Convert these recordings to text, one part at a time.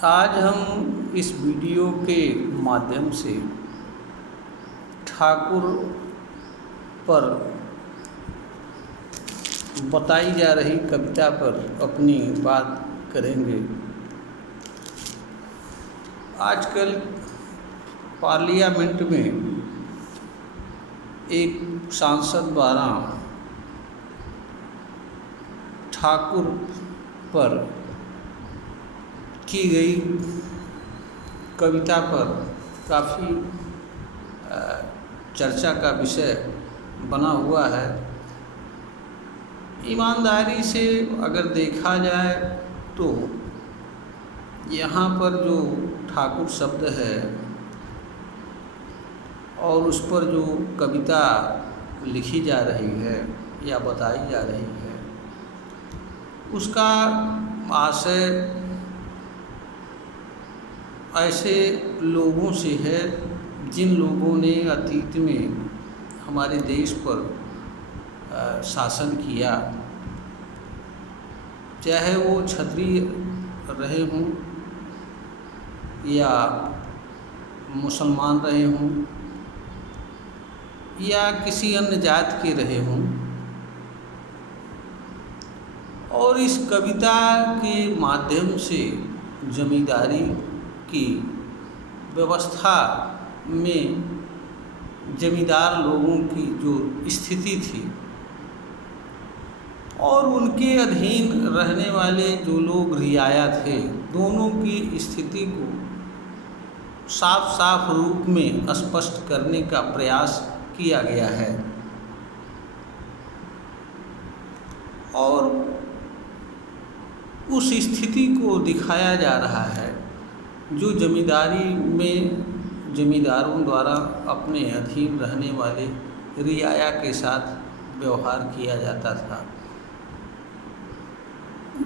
आज हम इस वीडियो के माध्यम से ठाकुर पर बताई जा रही कविता पर अपनी बात करेंगे। आजकल पार्लियामेंट में एक सांसद द्वारा ठाकुर पर की गई कविता पर काफ़ी चर्चा का विषय बना हुआ है। ईमानदारी से अगर देखा जाए तो यहाँ पर जो ठाकुर शब्द है और उस पर जो कविता लिखी जा रही है या बताई जा रही है, उसका आशय ऐसे लोगों से है जिन लोगों ने अतीत में हमारे देश पर शासन किया, चाहे वो क्षत्रिय रहे हों या मुसलमान रहे हों या किसी अन्य जात के रहे हों। और इस कविता के माध्यम से जमींदारी की व्यवस्था में जमींदार लोगों की जो स्थिति थी और उनके अधीन रहने वाले जो लोग रियाया थे, दोनों की स्थिति को साफ साफ रूप में स्पष्ट करने का प्रयास किया गया है। और उस स्थिति को दिखाया जा रहा है जो जमींदारी में जमींदारों द्वारा अपने अधीन रहने वाले रियाया के साथ व्यवहार किया जाता था।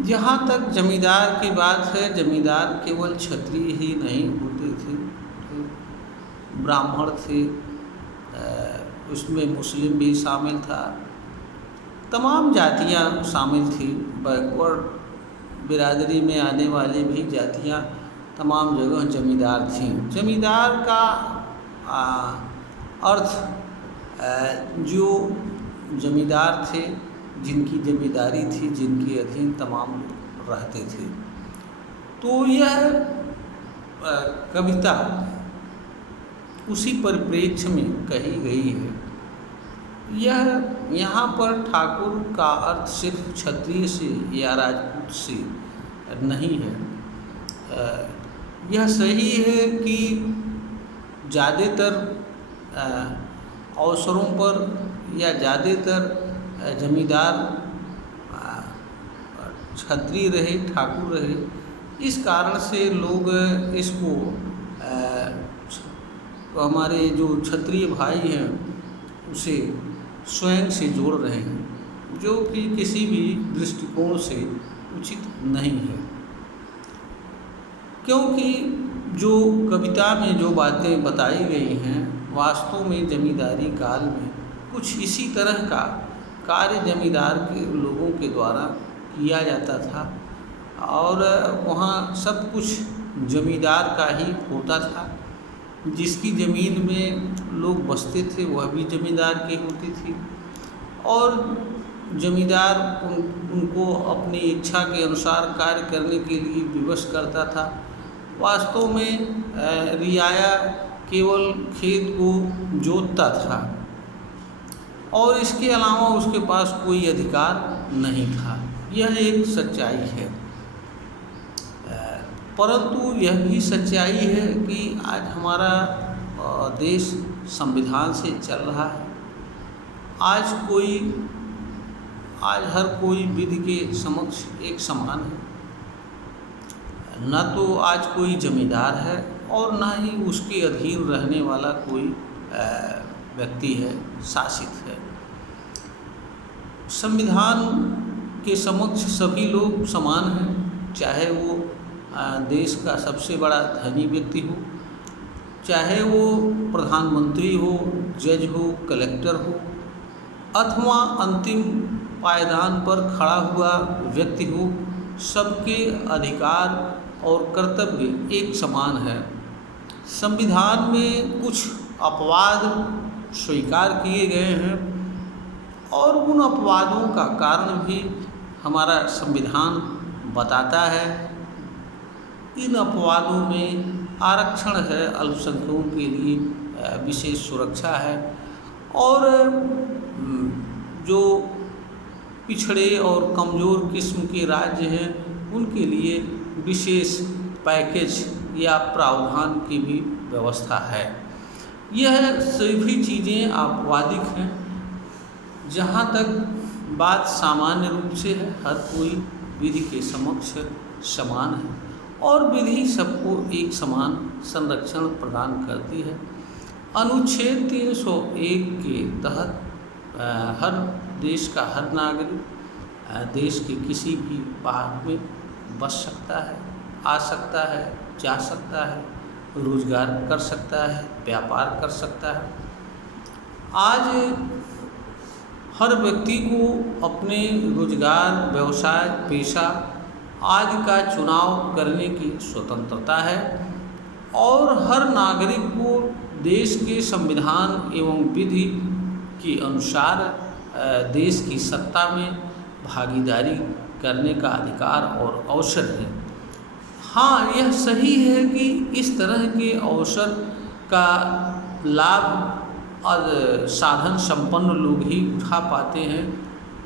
जहाँ तक जमींदार की बात है, जमींदार केवल क्षत्रिय ही नहीं होते थे, ब्राह्मण थे, उसमें मुस्लिम भी शामिल था, तमाम जातियाँ शामिल थी। बैकवर्ड बिरादरी में आने वाली भी जातियाँ तमाम जगह जमींदार थीं। जमींदार का अर्थ जो जमींदार थे, जिनकी जमींदारी थी, जिनके अधीन तमाम लोग रहते थे। तो यह कविता उसी परिप्रेक्ष्य में कही गई है। यह यहाँ पर ठाकुर का अर्थ सिर्फ क्षत्रिय से या राजपूत से नहीं है। यह सही है कि ज़्यादातर अवसरों पर या ज़्यादातर जमींदार क्षत्रिय रहे, ठाकुर रहे। इस कारण से लोग इसको हमारे जो क्षत्रिय भाई हैं उसे स्वयं से जोड़ रहे हैं, जो कि किसी भी दृष्टिकोण से उचित नहीं है। क्योंकि जो कविता में जो बातें बताई गई हैं, वास्तव में जमींदारी काल में कुछ इसी तरह का कार्य जमींदार के लोगों के द्वारा किया जाता था और वहाँ सब कुछ जमींदार का ही होता था। जिसकी ज़मीन में लोग बसते थे वह भी जमींदार की होती थी और जमींदार उनको अपनी इच्छा के अनुसार कार्य करने के लिए विवश करता था। वास्तव में रियाया केवल खेत को जोतता था और इसके अलावा उसके पास कोई अधिकार नहीं था। यह एक सच्चाई है, परंतु यह भी सच्चाई है कि आज हमारा देश संविधान से चल रहा है। आज हर कोई विधि के समक्ष एक समान है। न तो आज कोई जमींदार है और न ही उसके अधीन रहने वाला कोई व्यक्ति है, शासित है। संविधान के समक्ष सभी लोग समान हैं, चाहे वो देश का सबसे बड़ा धनी व्यक्ति हो, चाहे वो प्रधानमंत्री हो, जज हो, कलेक्टर हो, अथवा अंतिम पायदान पर खड़ा हुआ व्यक्ति हो। सबके अधिकार और कर्तव्य एक समान है। संविधान में कुछ अपवाद स्वीकार किए गए हैं और उन अपवादों का कारण भी हमारा संविधान बताता है। इन अपवादों में आरक्षण है, अल्पसंख्यकों के लिए विशेष सुरक्षा है, और जो पिछड़े और कमज़ोर किस्म के राज्य हैं उनके लिए विशेष पैकेज या प्रावधान की भी व्यवस्था है। यह सभी चीज़ें आपवादिक हैं। जहाँ तक बात सामान्य रूप से है, हर कोई विधि के समक्ष समान है और विधि सबको एक समान संरक्षण प्रदान करती है। अनुच्छेद 301 के तहत हर देश का हर नागरिक देश के किसी भी भाग में बस सकता है, आ सकता है, जा सकता है, रोजगार कर सकता है, व्यापार कर सकता है। आज हर व्यक्ति को अपने रोजगार, व्यवसाय, पेशा आदि का चुनाव करने की स्वतंत्रता है और हर नागरिक को देश के संविधान एवं विधि के अनुसार देश की सत्ता में भागीदारी करने का अधिकार और अवसर है। हाँ, यह सही है कि इस तरह के अवसर का लाभ साधन संपन्न लोग ही उठा पाते हैं।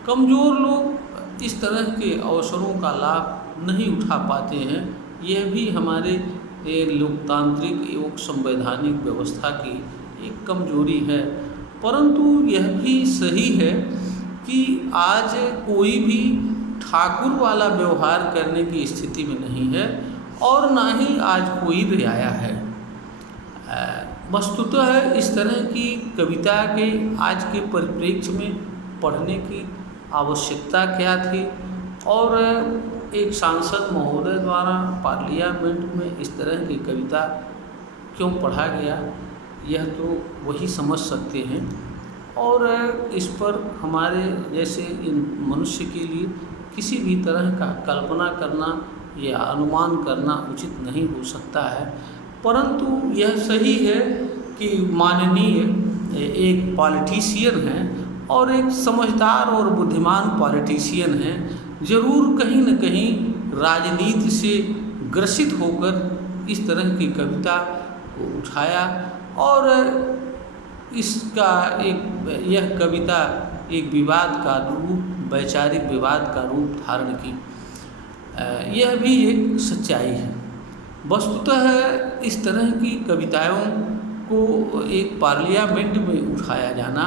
कमज़ोर लोग इस तरह के अवसरों का लाभ नहीं उठा पाते हैं। यह भी हमारे लोकतांत्रिक एवं संवैधानिक व्यवस्था की एक कमजोरी है। परंतु यह भी सही है कि आज कोई भी ठाकुर वाला व्यवहार करने की स्थिति में नहीं है और ना ही आज कोई रियाया है। वस्तुतः इस तरह की कविता के आज के परिप्रेक्ष्य में पढ़ने की आवश्यकता क्या थी और एक सांसद महोदय द्वारा पार्लियामेंट में इस तरह की कविता क्यों पढ़ा गया, यह तो वही समझ सकते हैं। और इस पर हमारे जैसे इन मनुष्य के लिए किसी भी तरह का कल्पना करना या अनुमान करना उचित नहीं हो सकता है। परंतु यह सही है कि माननीय एक पॉलिटिशियन हैं और एक समझदार और बुद्धिमान पॉलिटिशियन हैं, जरूर कहीं न कहीं राजनीति से ग्रसित होकर इस तरह की कविता को उठाया और इसका यह कविता एक विवाद का रूप, वैचारिक विवाद का रूप धारण की। यह भी एक सच्चाई है। वस्तुतः इस तरह की कविताओं को एक पार्लियामेंट में उठाया जाना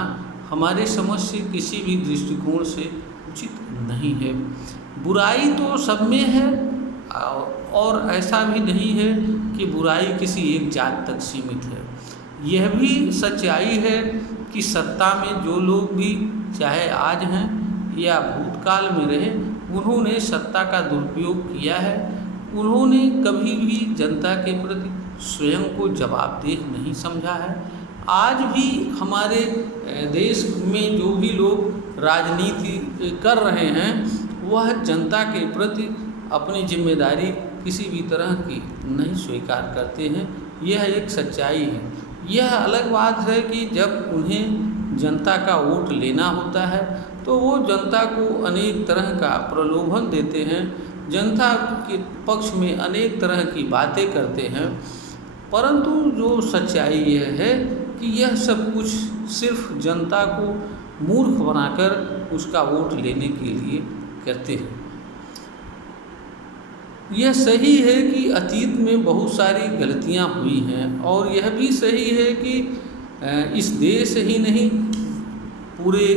हमारे समझ से किसी भी दृष्टिकोण से उचित नहीं है। बुराई तो सब में है और ऐसा भी नहीं है कि बुराई किसी एक जात तक सीमित है। यह भी सच्चाई है कि सत्ता में जो लोग भी चाहे आज हैं या भूतकाल में रहे, उन्होंने सत्ता का दुरुपयोग किया है। उन्होंने कभी भी जनता के प्रति स्वयं को जवाबदेह नहीं समझा है। आज भी हमारे देश में जो भी लोग राजनीति कर रहे हैं वह जनता के प्रति अपनी जिम्मेदारी किसी भी तरह की नहीं स्वीकार करते हैं। यह एक सच्चाई है। यह अलग बात है कि जब उन्हें जनता का वोट लेना होता है तो वो जनता को अनेक तरह का प्रलोभन देते हैं, जनता के पक्ष में अनेक तरह की बातें करते हैं। परंतु जो सच्चाई यह है कि यह सब कुछ सिर्फ जनता को मूर्ख बनाकर उसका वोट लेने के लिए करते हैं। यह सही है कि अतीत में बहुत सारी गलतियां हुई हैं और यह भी सही है कि इस देश ही नहीं पूरे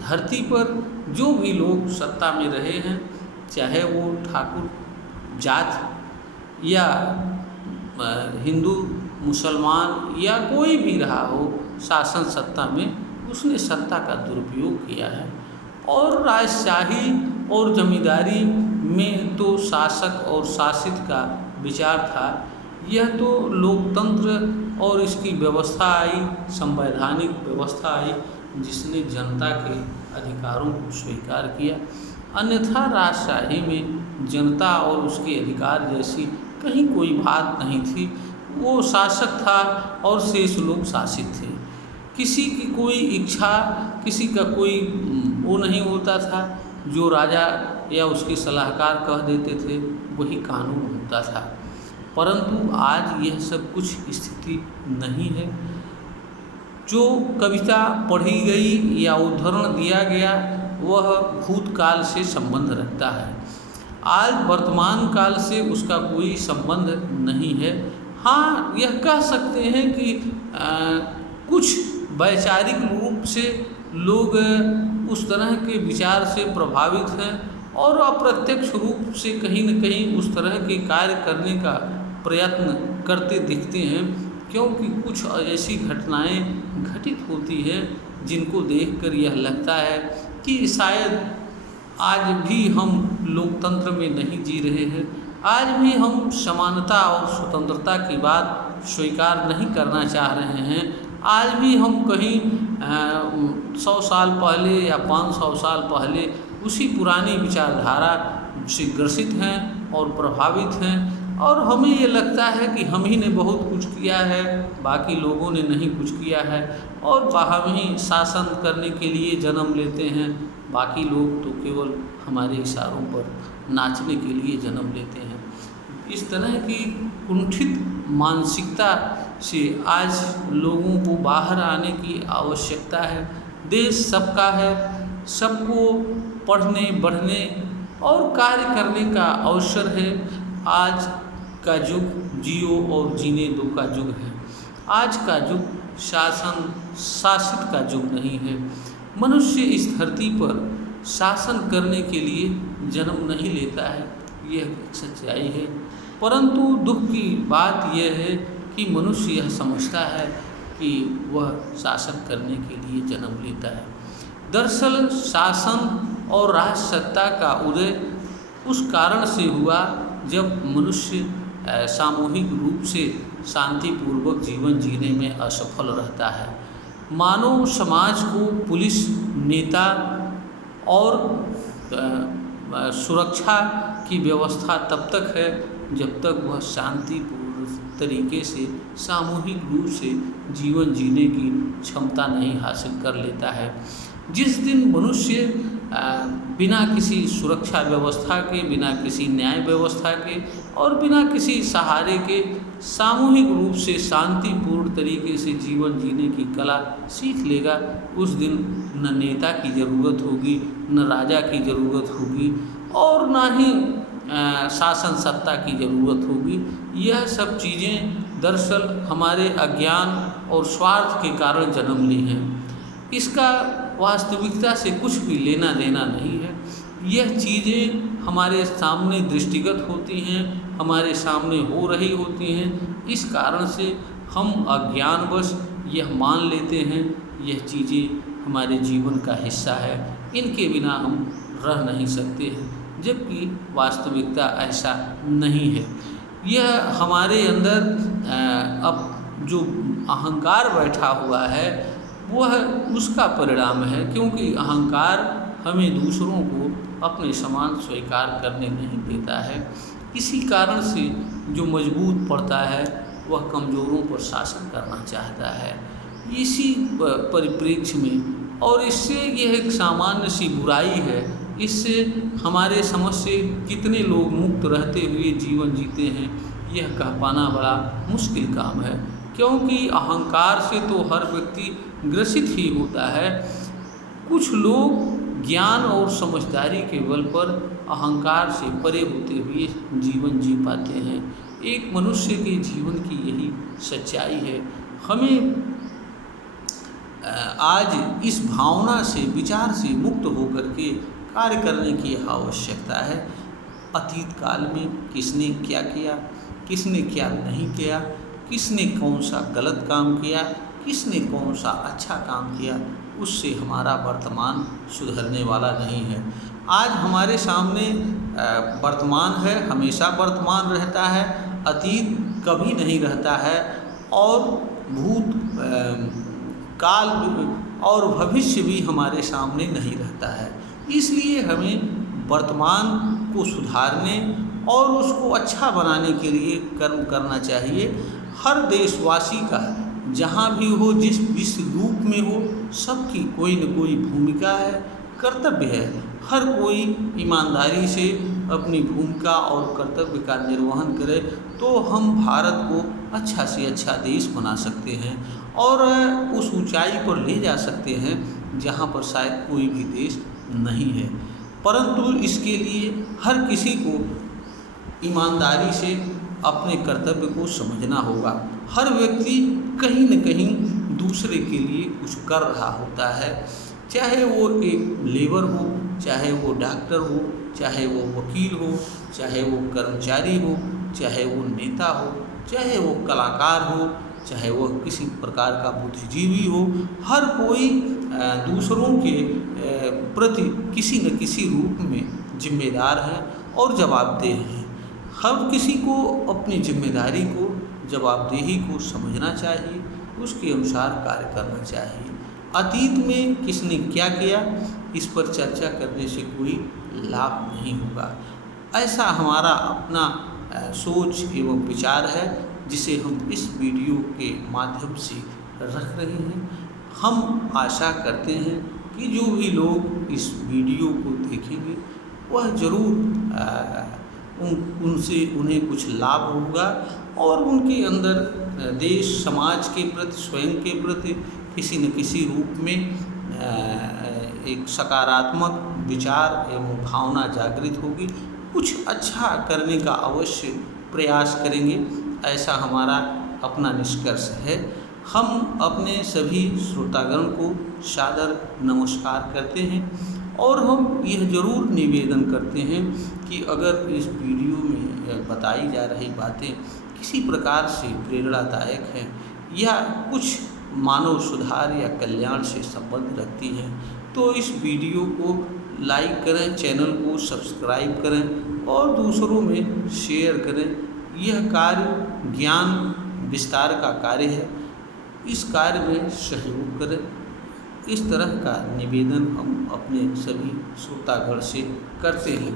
धरती पर जो भी लोग सत्ता में रहे हैं, चाहे वो ठाकुर जात या हिंदू मुसलमान या कोई भी रहा हो शासन सत्ता में, उसने सत्ता का दुरुपयोग किया है। और राजशाही और जमींदारी में तो शासक और शासित का विचार था। यह तो लोकतंत्र और इसकी व्यवस्था आई, संवैधानिक व्यवस्था आई, जिसने जनता के अधिकारों को स्वीकार किया। अन्यथा राजशाही में जनता और उसके अधिकार जैसी कहीं कोई बात नहीं थी। वो शासक था और शेष लोग शासित थे। किसी की कोई इच्छा, किसी का कोई वो नहीं होता था। जो राजा या उसके सलाहकार कह देते थे वही कानून होता था। परंतु आज यह सब कुछ स्थिति नहीं है। जो कविता पढ़ी गई या उद्धरण दिया गया वह भूतकाल से संबंध रखता है। आज वर्तमान काल से उसका कोई संबंध नहीं है। हाँ, यह कह सकते हैं कि कुछ वैचारिक रूप से लोग उस तरह के विचार से प्रभावित हैं और अप्रत्यक्ष रूप से कहीं न कहीं उस तरह के कार्य करने का प्रयत्न करते दिखते हैं, क्योंकि कुछ ऐसी घटनाएं घटित होती हैं जिनको देखकर यह लगता है कि शायद आज भी हम लोकतंत्र में नहीं जी रहे हैं। आज भी हम समानता और स्वतंत्रता की बात स्वीकार नहीं करना चाह रहे हैं। आज भी हम कहीं 100 साल पहले या 500 साल पहले उसी पुरानी विचारधारा से ग्रसित हैं और प्रभावित हैं, और हमें ये लगता है कि हम ही ने बहुत कुछ किया है, बाकी लोगों ने नहीं कुछ किया है, और हम ही शासन करने के लिए जन्म लेते हैं, बाकी लोग तो केवल हमारे इशारों पर नाचने के लिए जन्म लेते हैं। इस तरह की कुंठित मानसिकता से आज लोगों को बाहर आने की आवश्यकता है। देश सबका है, सबको पढ़ने, बढ़ने और कार्य करने का अवसर है। आज का युग जियो और जीने दो का युग है। आज का युग शासन शासित का युग नहीं है। मनुष्य इस धरती पर शासन करने के लिए जन्म नहीं लेता है, यह सच्चाई है। परंतु दुख की बात यह है कि मनुष्य यह समझता है कि वह शासन करने के लिए जन्म लेता है। दरअसल शासन और राजसत्ता का उदय उस कारण से हुआ जब मनुष्य सामूहिक रूप से शांतिपूर्वक जीवन जीने में असफल रहता है। मानव समाज को पुलिस, नेता और सुरक्षा की व्यवस्था तब तक है जब तक वह शांतिपूर्ण तरीके से सामूहिक रूप से जीवन जीने की क्षमता नहीं हासिल कर लेता है। जिस दिन मनुष्य बिना किसी सुरक्षा व्यवस्था के, बिना किसी न्याय व्यवस्था के और बिना किसी सहारे के सामूहिक रूप से शांतिपूर्ण तरीके से जीवन जीने की कला सीख लेगा, उस दिन न नेता की ज़रूरत होगी, न राजा की ज़रूरत होगी और न ही शासन सत्ता की ज़रूरत होगी। यह सब चीज़ें दरअसल हमारे अज्ञान और स्वार्थ के कारण जन्म ली हैं। इसका वास्तविकता से कुछ भी लेना देना नहीं है। यह चीज़ें हमारे सामने दृष्टिगत होती हैं, हमारे सामने हो रही होती हैं। इस कारण से हम अज्ञानवश यह मान लेते हैं यह चीज़ें हमारे जीवन का हिस्सा है, इनके बिना हम रह नहीं सकते हैं, जबकि वास्तविकता ऐसा नहीं है। यह हमारे अंदर अब जो अहंकार बैठा हुआ है वह उसका परिणाम है, क्योंकि अहंकार हमें दूसरों को अपने समान स्वीकार करने नहीं देता है। इसी कारण से जो मजबूत पड़ता है वह कमज़ोरों पर शासन करना चाहता है। इसी परिप्रेक्ष्य में और इससे यह एक सामान्य सी बुराई है। इससे हमारे समझ से कितने लोग मुक्त रहते हुए जीवन जीते हैं यह कह पाना बड़ा मुश्किल काम है, क्योंकि अहंकार से तो हर व्यक्ति ग्रसित ही होता है। कुछ लोग ज्ञान और समझदारी के बल पर अहंकार से परे होते हुए जीवन जी पाते हैं। एक मनुष्य के जीवन की यही सच्चाई है। हमें आज इस भावना से, विचार से मुक्त होकर के कार्य करने की आवश्यकता है। अतीत काल में किसने क्या किया, किसने क्या नहीं किया, किसने कौन सा गलत काम किया, किसने कौन सा अच्छा काम किया, उससे हमारा वर्तमान सुधरने वाला नहीं है। आज हमारे सामने वर्तमान है, हमेशा वर्तमान रहता है, अतीत कभी नहीं रहता है और भूत काल और भविष्य भी हमारे सामने नहीं रहता है। इसलिए हमें वर्तमान को सुधारने और उसको अच्छा बनाने के लिए कर्म करना चाहिए। हर देशवासी का जहाँ भी हो, जिस रूप में हो, सबकी कोई न कोई भूमिका है, कर्तव्य है। हर कोई ईमानदारी से अपनी भूमिका और कर्तव्य का निर्वहन करे तो हम भारत को अच्छा से अच्छा देश बना सकते हैं और उस ऊंचाई पर ले जा सकते हैं जहाँ पर शायद कोई भी देश नहीं है। परंतु इसके लिए हर किसी को ईमानदारी से अपने कर्तव्य को समझना होगा। हर व्यक्ति कहीं न कहीं दूसरे के लिए कुछ कर रहा होता है, चाहे वो एक लेबर हो, चाहे वो डॉक्टर हो, चाहे वो वकील हो, चाहे वो कर्मचारी हो, चाहे वो नेता हो, चाहे वो कलाकार हो, चाहे वो किसी प्रकार का बुद्धिजीवी हो। हर कोई दूसरों के प्रति किसी न किसी रूप में जिम्मेदार है और जवाबदेह है। हर किसी को अपनी जिम्मेदारी को, जवाबदेही को समझना चाहिए, उसके अनुसार कार्य करना चाहिए। अतीत में किसने क्या किया, इस पर चर्चा करने से कोई लाभ नहीं होगा। ऐसा हमारा अपना सोच एवं विचार है जिसे हम इस वीडियो के माध्यम से रख रहे हैं। हम आशा करते हैं कि जो भी लोग इस वीडियो को देखेंगे वह ज़रूर उनसे उन्हें कुछ लाभ होगा और उनके अंदर देश समाज के प्रति, स्वयं के प्रति किसी न किसी रूप में एक सकारात्मक विचार एवं भावना जागृत होगी। कुछ अच्छा करने का अवश्य प्रयास करेंगे, ऐसा हमारा अपना निष्कर्ष है। हम अपने सभी श्रोतागण को सादर नमस्कार करते हैं और हम यह ज़रूर निवेदन करते हैं कि अगर इस वीडियो में बताई जा रही बातें किसी प्रकार से प्रेरणादायक हैं या कुछ मानव सुधार या कल्याण से संबंध रखती हैं तो इस वीडियो को लाइक करें, चैनल को सब्सक्राइब करें और दूसरों में शेयर करें। यह कार्य ज्ञान विस्तार का कार्य है, इस कार्य में सहयोग करें। इस तरह का निवेदन हम अपने सभी श्रोतागण से करते हैं।